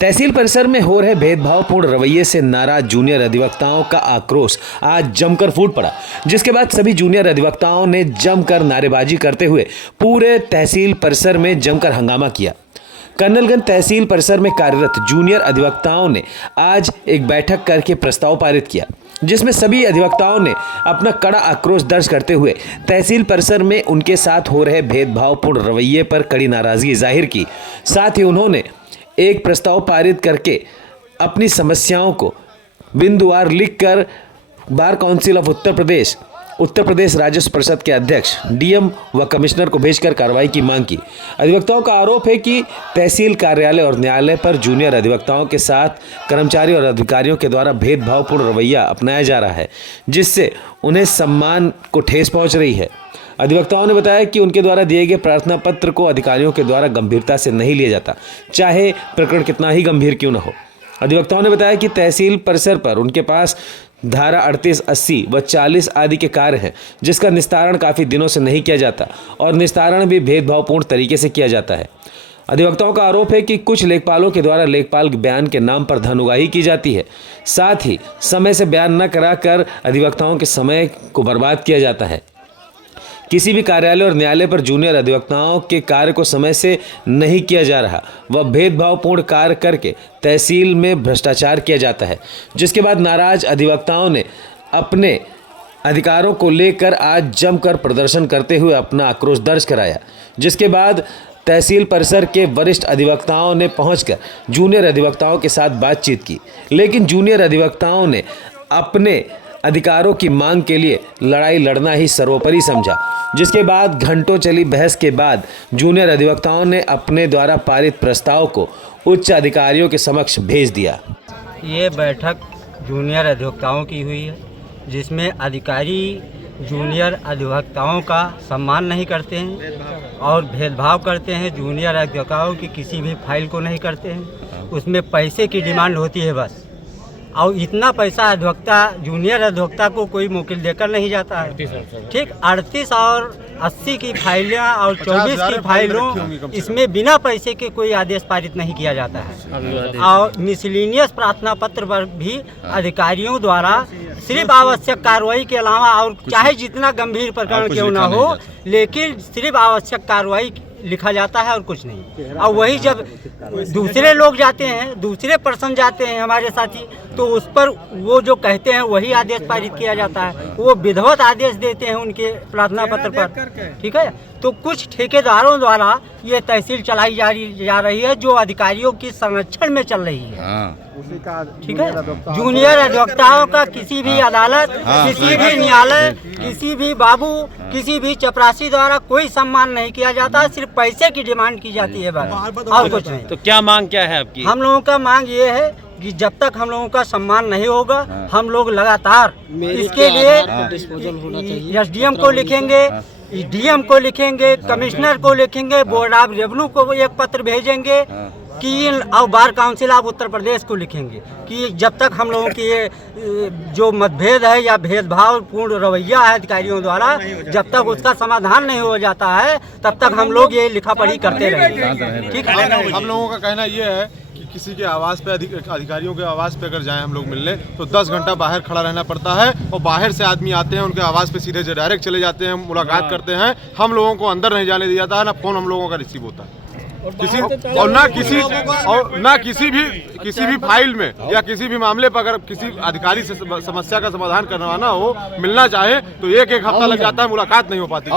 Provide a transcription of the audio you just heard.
तहसील परिसर में हो रहे भेदभावपूर्ण रवैये से नाराज जूनियर अधिवक्ताओं का आक्रोश आज जमकर फूट पड़ा, जिसके बाद सभी जूनियर अधिवक्ताओं ने जमकर नारेबाजी करते हुए पूरे तहसील परिसर में जमकर हंगामा किया। कर्नलगंज तहसील परिसर में कार्यरत जूनियर अधिवक्ताओं ने आज एक बैठक करके प्रस्ताव पारित किया, जिसमें सभी अधिवक्ताओं ने अपना कड़ा आक्रोश दर्ज करते हुए तहसील परिसर में उनके साथ हो रहे भेदभावपूर्ण रवैये पर कड़ी नाराजगी जाहिर की। साथ ही उन्होंने एक प्रस्ताव पारित करके अपनी समस्याओं को बिंदुवार लिखकर bar council of Uttar Pradesh राजस्व परिषद के अध्यक्ष, डीएम व कमिश्नर को भेजकर कार्रवाई की मांग की। अधिवक्ताओं का आरोप है कि तहसील कार्यालय और न्यायालय पर जूनियर अधिवक्ताओं के साथ कर्मचारी और अधिकारियों के द्वारा भेदभावपूर्ण रवैया अपनाया जा रहा है, जिससे उन्हें सम्मान को ठेस पहुंच रही है। अधिवक्ताओं ने बताया कि उनके द्वारा दिए गए प्रार्थना पत्र को अधिकारियों के द्वारा गंभीरता से नहीं लिया जाता, चाहे प्रकरण कितना ही गंभीर क्यों न हो। अधिवक्ताओं ने बताया कि तहसील परिसर पर उनके पास धारा 38, 80 व 40 आदि के कार्य हैं, जिसका निस्तारण काफ़ी दिनों से नहीं किया जाता और निस्तारण भी भेदभावपूर्ण तरीके से किया जाता है। अधिवक्ताओं का आरोप है कि कुछ लेखपालों के द्वारा लेखपाल बयान के नाम पर धन उगाही की जाती है, साथ ही समय से बयान न कराकर अधिवक्ताओं के समय को बर्बाद किया जाता है। किसी भी कार्यालय और न्यायालय पर जूनियर अधिवक्ताओं के कार्य को समय से नहीं किया जा रहा व भेदभावपूर्ण कार्य करके तहसील में भ्रष्टाचार किया जाता है, जिसके बाद नाराज अधिवक्ताओं ने अपने अधिकारों को लेकर आज जमकर प्रदर्शन करते हुए अपना आक्रोश दर्ज कराया। जिसके बाद तहसील परिसर के वरिष्ठ अधिवक्ताओं ने पहुंचकर जूनियर अधिवक्ताओं के साथ बातचीत की, लेकिन जूनियर अधिवक्ताओं ने अपने अधिकारों की मांग के लिए लड़ाई लड़ना ही सर्वोपरि समझा। जिसके बाद घंटों चली बहस के बाद जूनियर अधिवक्ताओं ने अपने द्वारा पारित प्रस्ताव को उच्च अधिकारियों के समक्ष भेज दिया। ये बैठक जूनियर अधिवक्ताओं की हुई है, जिसमें अधिकारी जूनियर अधिवक्ताओं का सम्मान नहीं करते हैं और भेदभाव करते हैं। जूनियर अधिवक्ताओं की किसी भी फाइल को नहीं करते हैं, उसमें पैसे की डिमांड होती है बस, और इतना पैसा अधिवक्ता जूनियर अधिवक्ता को कोई मुकिल देकर नहीं जाता है। ठीक 38 और 80 की फाइलें और 24 की फाइलों, इसमें बिना पैसे के कोई आदेश पारित नहीं किया जाता है। और मिसलिनियस प्रार्थना पत्र पर भी अधिकारियों द्वारा सिर्फ आवश्यक कार्रवाई के अलावा, और चाहे जितना गंभीर प्रकरण क्यों ना हो, लेकिन सिर्फ आवश्यक कार्रवाई लिखा जाता है और कुछ नहीं। और वही जब दूसरे लोग जाते हैं, दूसरे पर्सन जाते हैं हमारे साथी, तो उस पर वो जो कहते हैं वही आदेश पारित किया जाता है। वो विधिवत आदेश देते हैं उनके प्रार्थना पत्र पर। ठीक है, तो कुछ ठेकेदारों द्वारा ये तहसील चलाई जा रही है, जो अधिकारियों की संरक्षण में चल रही है। ठीक है, जूनियर अधिवक्ताओं का किसी भी अदालत, किसी भी न्यायालय, किसी भी बाबू, किसी भी चपरासी द्वारा कोई सम्मान नहीं किया जाता, सिर्फ पैसे की डिमांड की जाती है बस, और कुछ नहीं। तो क्या मांग क्या है आपकी? हम लोगों का मांग ये है कि जब तक हम लोगों का सम्मान नहीं होगा, हम लोग लगातार इसके लिए एसडीएम को लिखेंगे, डीएम को लिखेंगे, कमिश्नर को लिखेंगे, बोर्ड ऑफ रेवेन्यू को एक पत्र भेजेंगे कि और bar council of Uttar Pradesh को लिखेंगे कि जब तक हम लोगों की ये जो मतभेद है या भेदभावपूर्ण रवैया है अधिकारियों द्वारा, जब तक उसका समाधान नहीं हो जाता है, तब तक हम लोग ये लिखा पढ़ी करते रहेंगे। ठीक है, हम लोगों का कहना ये है कि किसी के आवास पे, अधिकारियों के आवास पे अगर जाएं हम लोग मिलने, तो 10 घंटा बाहर खड़ा रहना पड़ता है, और बाहर से आदमी आते हैं, उनके आवास पे सीधे डायरेक्ट चले जाते हैं, मुलाकात करते हैं। हम लोगों को अंदर नहीं जाने दिया जाता है, ना फोन हम लोगों का रिसीव होता है किसी, और ना किसी भी फाइल में या किसी भी मामले पर अगर किसी अधिकारी से समस्या का समाधान करवाना हो, मिलना चाहे, तो एक हफ्ता लग जाता है, मुलाकात नहीं हो पाती।